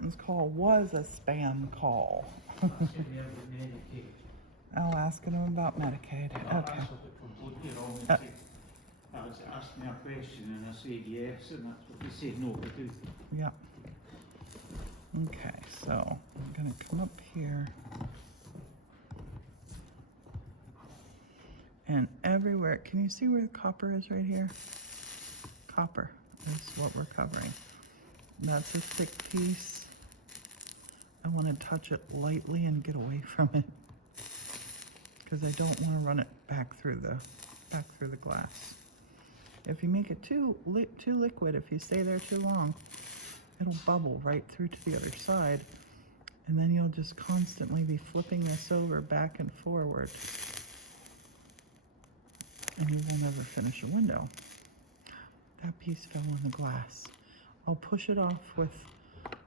Martin's call was a spam call. Oh, asking him about Medicaid. Okay. I was asked me a question and I said yes, and that's what he said no to do. Yep. Okay, so I'm gonna come up here. And everywhere, can you see where the copper is right here? Copper is what we're covering. That's a thick piece. I want to touch it lightly and get away from it because I don't want to run it back through the glass. If you make it too liquid, if you stay there too long, it'll bubble right through to the other side, and then you'll just constantly be flipping this over back and forward, and you will never finish a window. That piece fell on the glass. I'll push it off with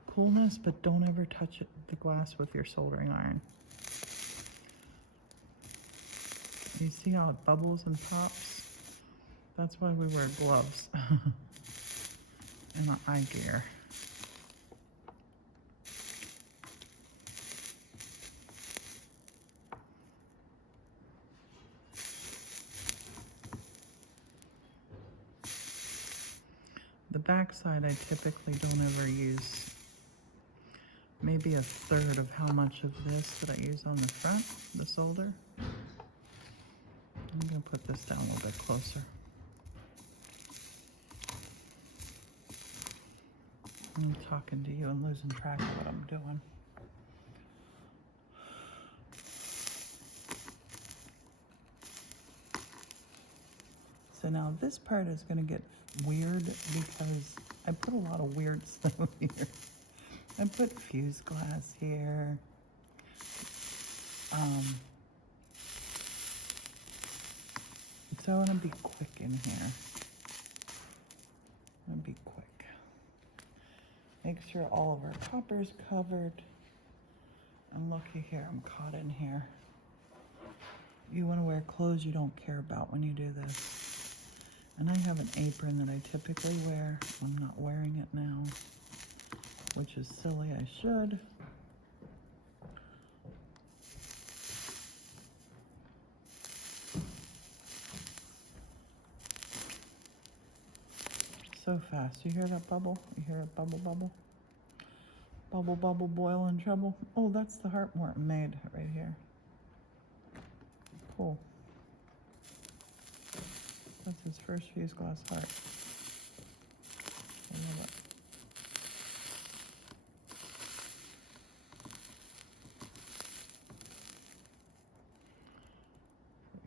coolness, but don't ever touch the glass with your soldering iron. You see how it bubbles and pops? That's why we wear gloves and the eye gear. The back side I typically don't ever use. Maybe a third of how much of this that I use on the front, the solder. I'm gonna put this down a little bit closer. I'm talking to you and losing track of what I'm doing. So now this part is gonna get weird because I put a lot of weird stuff here. I put fuse glass here. So I'm gonna be quick in here. I'm gonna be quick. Make sure all of our copper's covered. And looky here, I'm caught in here. You wanna wear clothes you don't care about when you do this. And I have an apron that I typically wear. I'm not wearing it now, which is silly, I should. So fast. You hear that bubble? You hear it bubble, bubble? Bubble, bubble, boil in trouble. Oh, that's the heart Morton made right here. Cool. That's his first fuse glass heart. I love it.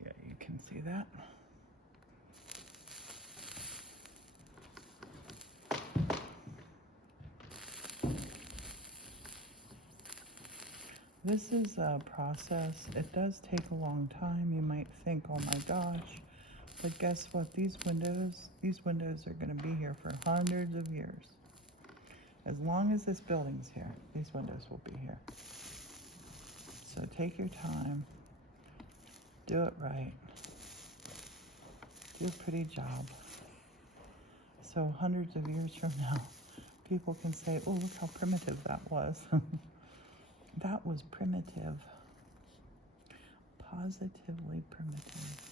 Yeah, you can see that. This is a process. It does take a long time. You might think, oh my gosh. But guess what? These windows are going to be here for hundreds of years. As long as this building's here, these windows will be here. So take your time. Do it right. Do a pretty job. So hundreds of years from now, people can say, oh, look how primitive that was. That was primitive. Positively primitive.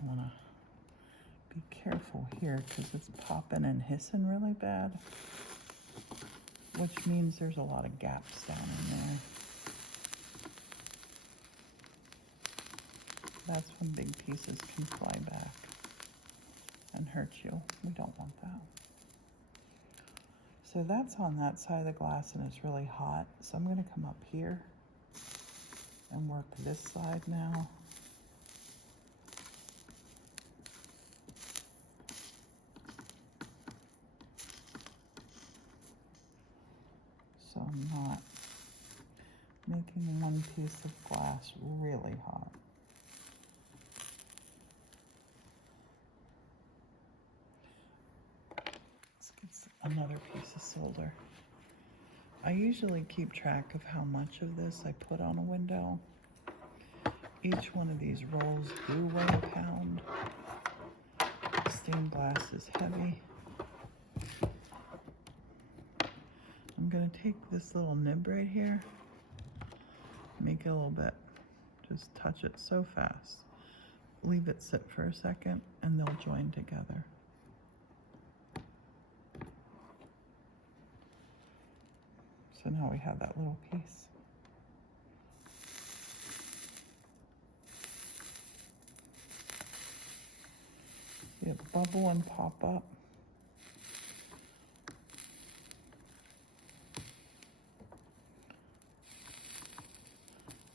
I want to be careful here because it's popping and hissing really bad, which means there's a lot of gaps down in there. That's when big pieces can fly back and hurt you. We don't want that. So that's on that side of the glass and it's really hot. So I'm going to come up here and work this side now. So I'm not making one piece of glass really hot. Let's get another piece of solder. I usually keep track of how much of this I put on a window. Each one of these rolls do weigh a pound. Stained glass is heavy. I'm gonna take this little nib right here, make it a little bit, just touch it so fast. Leave it sit for a second and they'll join together. So now we have that little piece. See it bubble and pop up.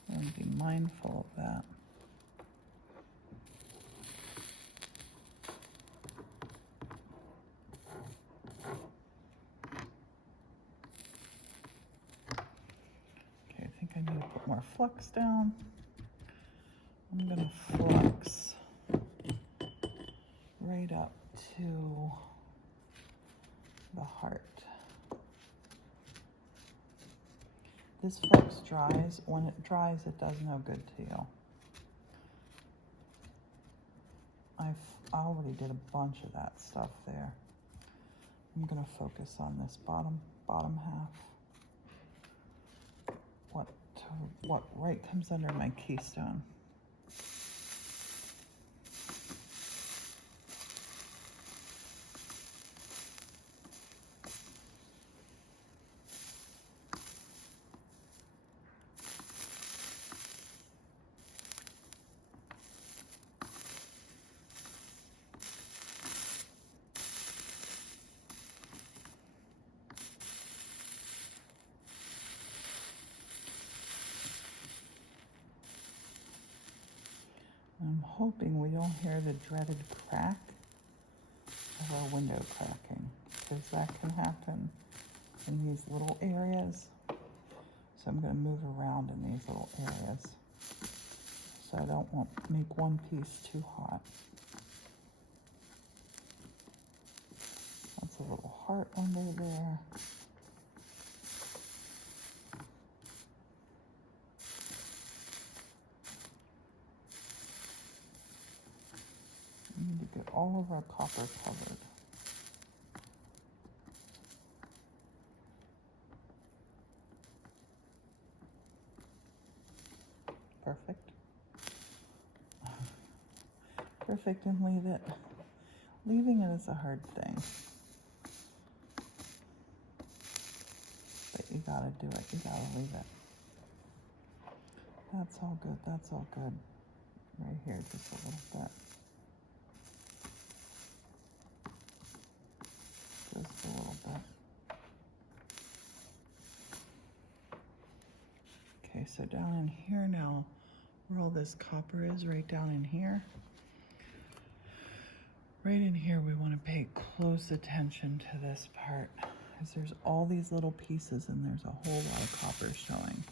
And be mindful of that. Okay, I think I need to put more flux down. I'm gonna flux right up to the heart. This flux dries. When it dries, it does no good to you. I already did a bunch of that stuff there. I'm gonna focus on this bottom half. What right comes under my keystone. I'm hoping we don't hear the dreaded crack of our window cracking, because that can happen in these little areas. So I'm going to move around in these little areas so I don't want to make one piece too hot. That's a little heart under there. We need to get all of our copper covered. Perfect. Perfect, and leave it. Leaving it is a hard thing. But you gotta do it. You gotta leave it. That's all good. That's all good. Right here, just a little bit. Just a little bit. Okay, so down in here now, where all this copper is, right down in here. Right in here, we want to pay close attention to this part, because there's all these little pieces and there's a whole lot of copper showing.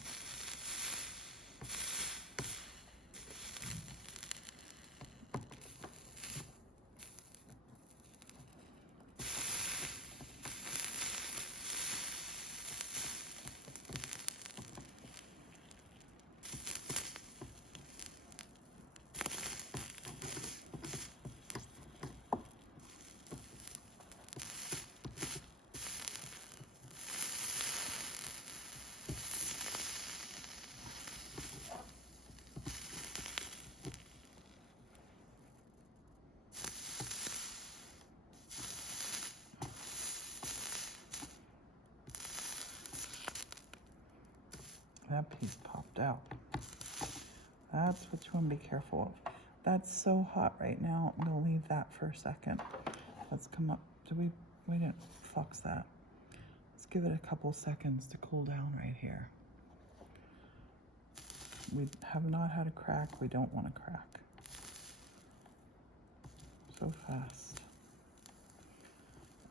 That piece popped out. That's what you want to be careful of. That's so hot right now. I'm going to leave that for a second. Let's come up. We didn't flux that. Let's give it a couple seconds to cool down right here. We have not had a crack. We don't want to crack. So fast.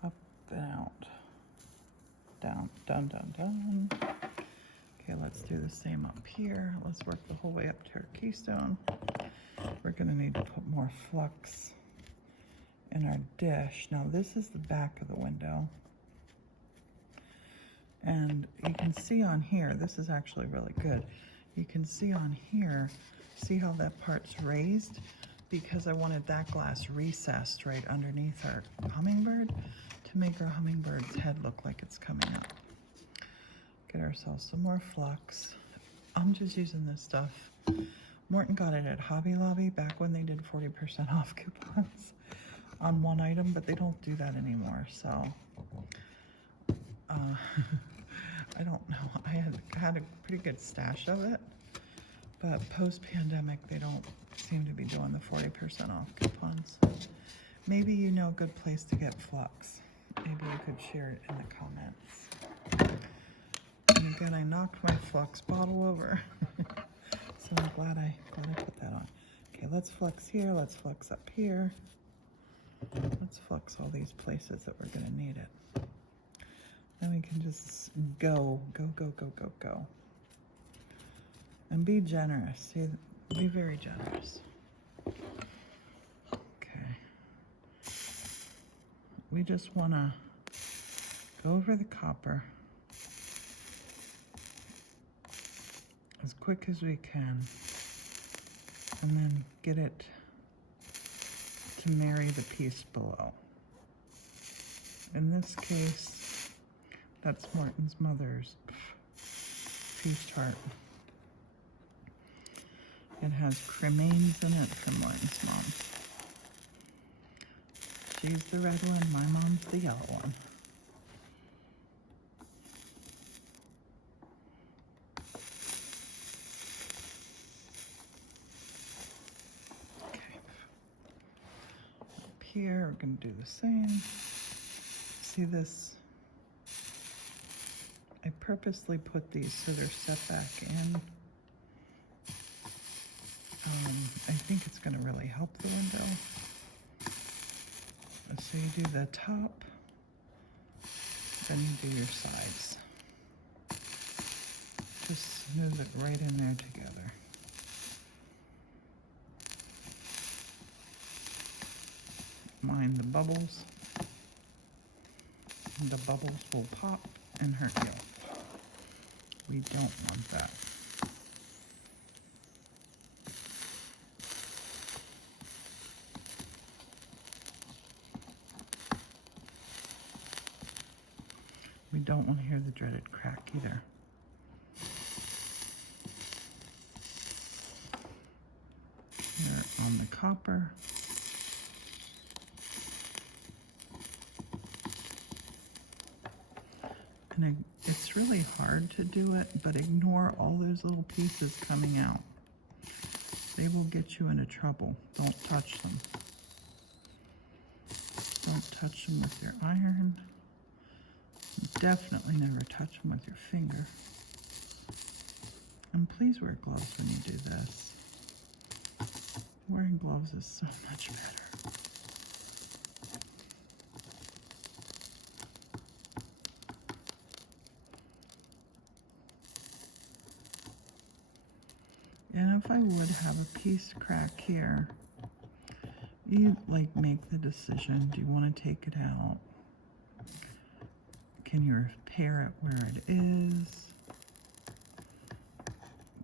Up and out. Down, down, down, down. Okay, let's do the same up here. Let's work the whole way up to our keystone. We're gonna need to put more flux in our dish. Now this is the back of the window. And you can see on here, this is actually really good. You can see on here, see how that part's raised? Because I wanted that glass recessed right underneath our hummingbird to make our hummingbird's head look like it's coming up. Get ourselves some more flux. I'm just using this stuff. Morton got it at Hobby Lobby back when they did 40% off coupons on one item, but they don't do that anymore, so I don't know. I had a pretty good stash of it, but post-pandemic they don't seem to be doing the 40% off coupons. Maybe you know a good place to get flux. Maybe you could share it in the comments. And again, I knocked my flux bottle over. So I'm glad I put that on. Okay, let's flux here, let's flux up here. Let's flux all these places that we're gonna need it. Then we can just go. And be generous, see, be very generous. Okay. We just wanna go over the copper as quick as we can, and then get it to marry the piece below. In this case, that's Morton's mother's piece chart. It has cremains in it from Morton's mom. She's the red one, my mom's the yellow one. Here, we're going to do the same. See this? I purposely put these so they're set back in. I think it's going to really help the window. So you do the top, then you do your sides. Just smooth it right in there together. Mind the bubbles. The bubbles will pop and hurt you. We don't want that. We don't want to hear the dreaded crack either. Here on the copper. And it's really hard to do it, but ignore all those little pieces coming out. They will get you into trouble. Don't touch them. Don't touch them with your iron. Definitely never touch them with your finger. And please wear gloves when you do this. Wearing gloves is so much better. And if I would have a piece crack here, you like make the decision, do you want to take it out? Can you repair it where it is?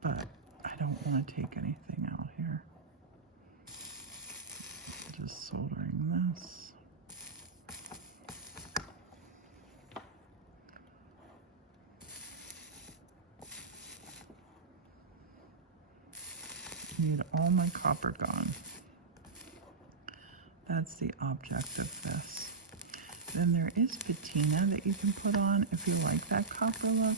But I don't want to take anything out here. Just soldering this. Need all my copper gone. That's the object of this. Then there is patina that you can put on if you like that copper look.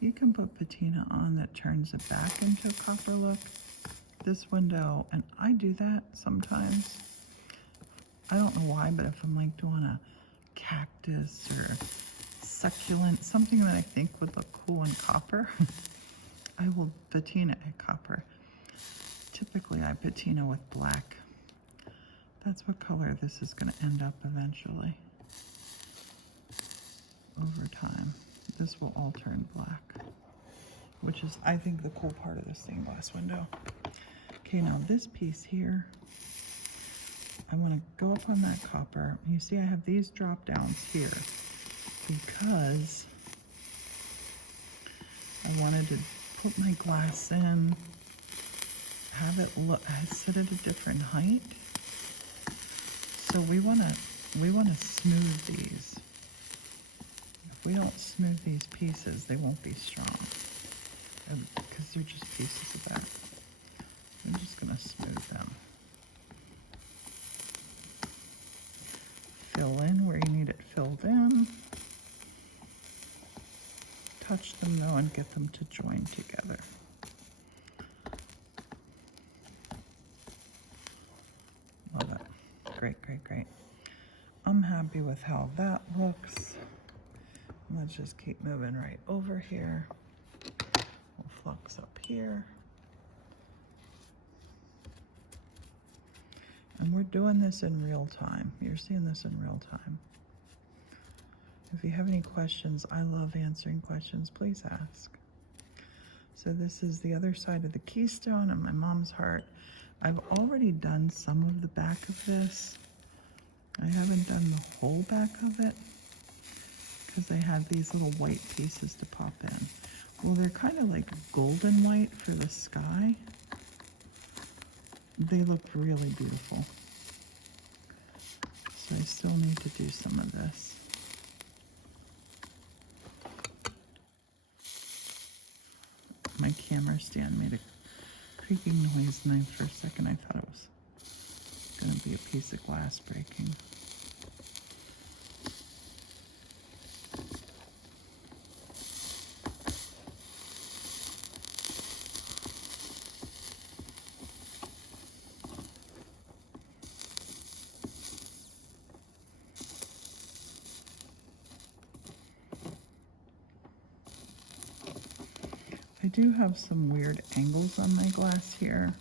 You can put patina on that turns it back into a copper look. This window, and I do that sometimes. I don't know why, but if I'm like doing a cactus or succulent, something that I think would look cool in copper, I will patina it copper. Typically I patina with black. That's what color this is going to end up eventually. Over time. This will all turn black, which is, I think, the cool part of this stained glass window. Okay, now this piece here, I want to go up on that copper. You see I have these drop downs here because I wanted to put my glass in, have it look, set it a different height. So we want to smooth these. If we don't smooth these pieces, they won't be strong, because they're just pieces of that. I'm just going to smooth them. Fill in where you need it filled in. Touch them though and get them to join together. Love it. Great, great, great. I'm happy with how that looks. Let's just keep moving right over here. We'll flux up here. And we're doing this in real time. You're seeing this in real time. If you have any questions, I love answering questions. Please ask. So this is the other side of the keystone and my mom's heart. I've already done some of the back of this. I haven't done the whole back of it because they have these little white pieces to pop in. Well, they're kind of like golden white for the sky. They look really beautiful. So I still need to do some of this. My camera stand made a creaking noise, and for a second I thought it was going to be a piece of glass breaking. I do have some weird angles on my glass here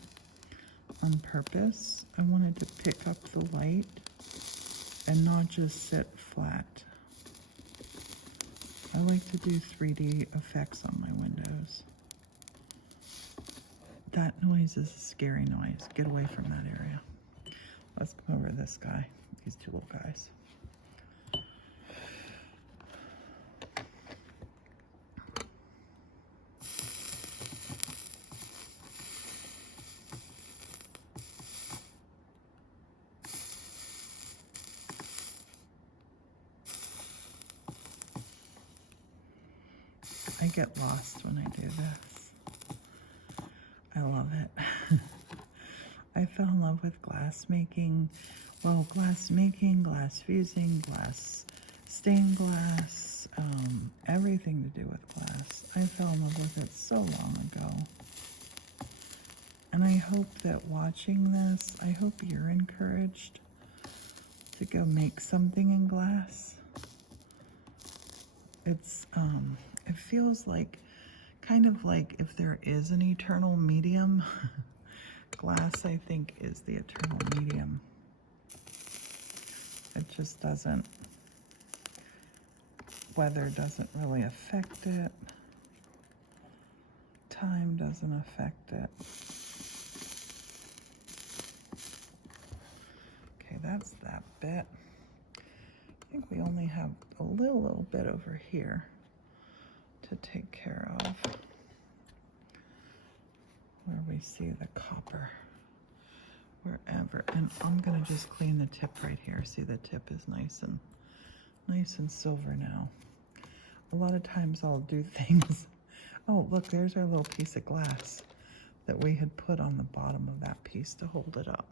on purpose. I wanted to pick up the light and not just sit flat. I like to do 3D effects on my windows. That noise is a scary noise. Get away from that area. Let's come over to this guy, these two little guys. I get lost when I do this. I love it. I fell in love with glass making. Well, glass making, glass fusing, glass stained glass, everything to do with glass. I fell in love with it so long ago. And I hope that watching this, I hope you're encouraged to go make something in glass. It's, it feels like, kind of like if there is an eternal medium, glass, I think, is the eternal medium. It just doesn't, weather doesn't really affect it. Time doesn't affect it. Okay, that's that bit. I think we only have a little bit over here to take care of, where we see the copper, wherever. And I'm gonna just clean the tip right here. See, the tip is nice and silver now. A lot of times I'll do things. Oh, look, there's our little piece of glass that we had put on the bottom of that piece to hold it up.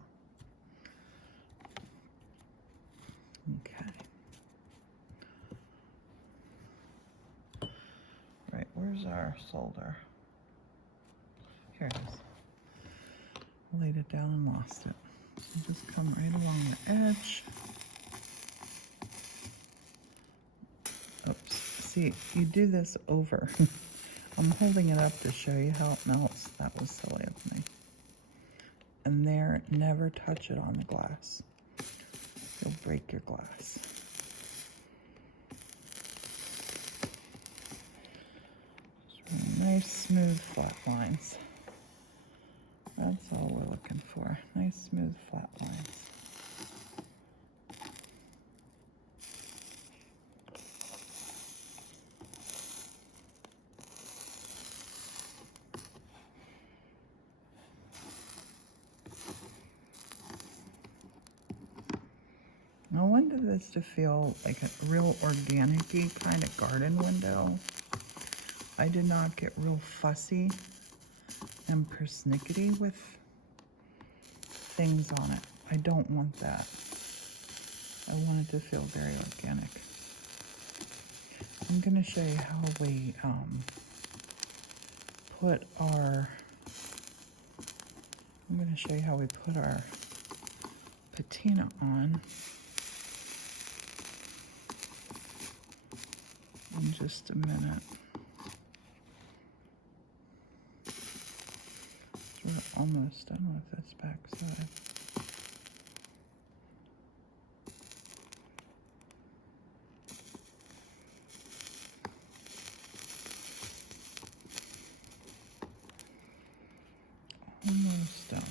Okay. Right, where's our solder? Here it is. I laid it down and lost it. So just come right along the edge. Oops. See, you do this over. I'm holding it up to show you how it melts. That was silly of me. And there, never touch it on the glass. You'll break your glass. Just nice, smooth, flat lines. That's all we're looking for. Nice, smooth, flat lines. wanted this to feel like a real organic-y kind of garden window. I did not get real fussy and persnickety with things on it. I don't want that. I want it to feel very organic. I'm gonna show you how we put our patina on in just a minute. So we're almost done with this back side. Almost done.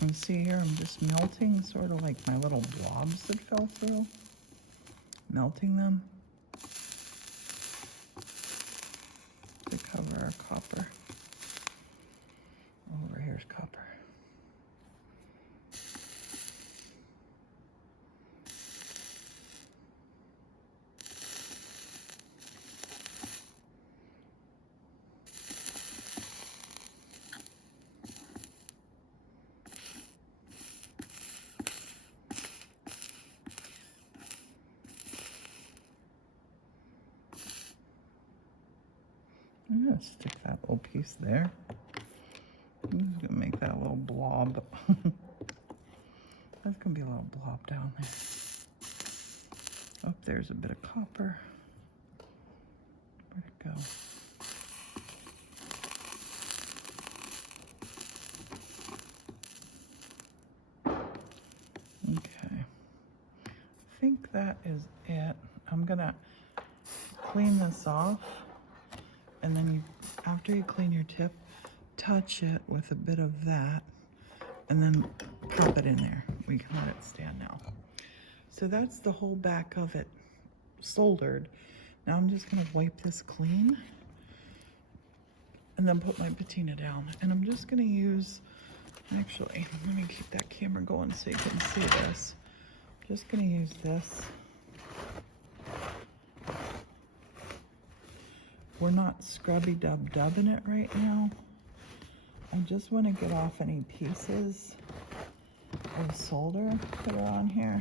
And see here, I'm just melting sort of like my little blobs that fell through. Melting them to cover our copper. Over here's copper. I'm gonna stick that little piece there. I'm just gonna make that a little blob. That's gonna be a little blob down there. Oh, there's a bit of copper. Where'd it go? Okay. I think that is it. I'm gonna clean this off. And then after you clean your tip, touch it with a bit of that, and then pop it in there. We can let it stand now. So that's the whole back of it soldered. Now I'm just gonna wipe this clean and then put my patina down. And I'm just gonna use, actually, let me keep that camera going so you can see this. I'm just gonna use this. We're not scrubby-dub-dubbing it right now. I just want to get off any pieces of solder that are on here.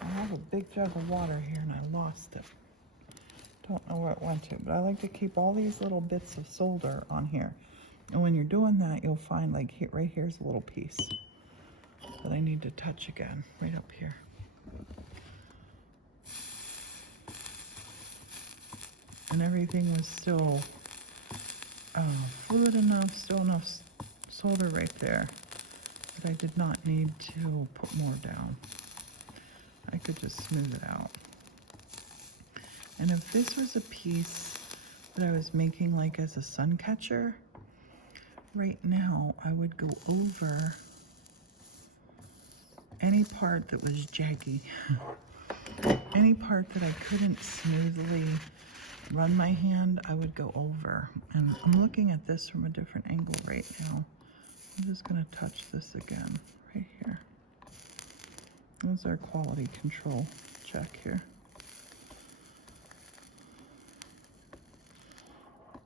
I have a big jug of water here and I lost it. Don't know where it went to, but I like to keep all these little bits of solder on here. And when you're doing that, you'll find like here, right here's a little piece that I need to touch again, right up here. And everything was still fluid enough, still enough solder right there that I did not need to put more down. I could just smooth it out. And if this was a piece that I was making like as a sun catcher, right now I would go over any part that was jaggy, any part that I couldn't smoothly run my hand, I would go over. And I'm looking at this from a different angle right now. I'm just gonna touch this again, right here. That's our quality control check here.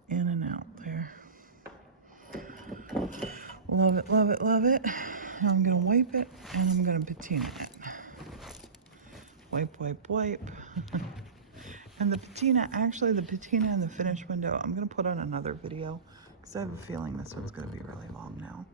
In and out there. Love it, love it, love it. Now I'm gonna wipe it and I'm gonna patina it. Wipe, wipe, wipe. And the patina, actually the patina and the finish window, I'm gonna put on another video because I have a feeling this one's gonna be really long now.